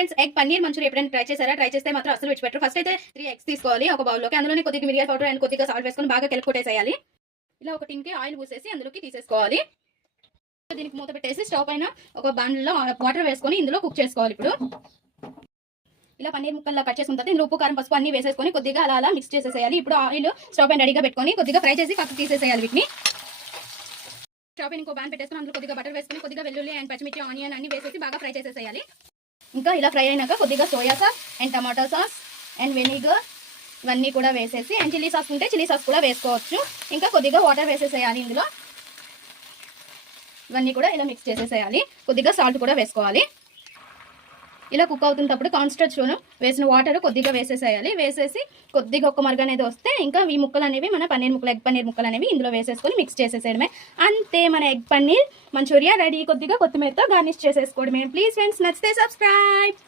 Friends egg paneer Manchuria ఎప్పుడైనా try చేశారా? Try చేస్తే మాత్రం అసలు విడిచిపెట్టరు. ఫస్ట్ అయితే 3 ఎగ్స్ తీసుకోవాలి ఒక బౌల్లోకి. అందులోనే కొద్దిగా మిరియాల పౌడర్ అండ్ కొద్దిగా సాల్ట్ వేసుకొని బాగా కలిపి ఇలా ఒక టిన్కి ఆయిల్ పూసేసి అందులోకి తీసేసుకోవాలి. దీనికి మూత పెట్టేసి స్టవ్ పైన ఒక బండ్లో వాటర్ వేసుకొని ఇందులో కుక్ చేసుకోవాలి. ఇప్పుడు ఇలా పన్నీర్ ముక్కల్లా కట్ చేసుకున్న తర్వాత ఇందులో ఉప్పు కారం పసుపు అన్ని వేసేసుకొని కొద్దిగా అలా మిక్స్ చేసేసేయాలి. ఇప్పుడు ఆయిల్ స్టవ్ పైన రెడీగా పెట్టుకొని కొద్దిగా ఫ్రై చేసి పక్కకు తీసేసేయాలి. వీటిని స్టవ్ పైన ఇంకో బాన్ పెట్టేసుకొని అందులో కొద్దిగా బటర్ వేసుకొని కొద్దిగా వెల్లుల్లి అండ్ పచ్చిమిర్చి ఆనియన్ అన్ని వేసేసి బాగా ఫ్రై చేసేసేయాలి. ఇంకా ఇలా ఫ్రై అయినాక కొద్దిగా soya sauce and tomato sauce and vinegar ఇవన్నీ కూడా వేసేసి అండ్ చిల్లీ సాస్ ఉంటే చిల్లీ సాస్ కూడా వేసుకోవచ్చు. ఇంకా కొద్దిగా వాటర్ వేసేసేయాలి. ఇందులో ఇవన్నీ కూడా ఇలా మిక్స్ చేసేసేయాలి. కొద్దిగా సాల్ట్ కూడా వేసుకోవాలి. ఇలా కుక్ అవుతున్నప్పుడు కాన్స్టర్చ్ వేసిన వాటర్ కొద్దిగా వేసేసేయాలి. వేసేసి కొద్దిగా ఒక మరుగు అనేది వస్తే ఇంకా ఈ ముక్కలు అనేవి మన పన్నీర్ ముక్కలు ఎగ్ పన్నీర్ ముక్కలు అనేవి ఇందులో వేసేసుకొని మిక్స్ చేసేసేయడమే. అంతే మన ఎగ్ పన్నీర్ మంచూరియా రెడీ. కొద్దిగా కొత్తిమీరతో గార్నిష్ చేసేసుకోవడమే. ప్లీజ్ ఫ్రెండ్స్ నచ్చితే సబ్స్క్రైబ్.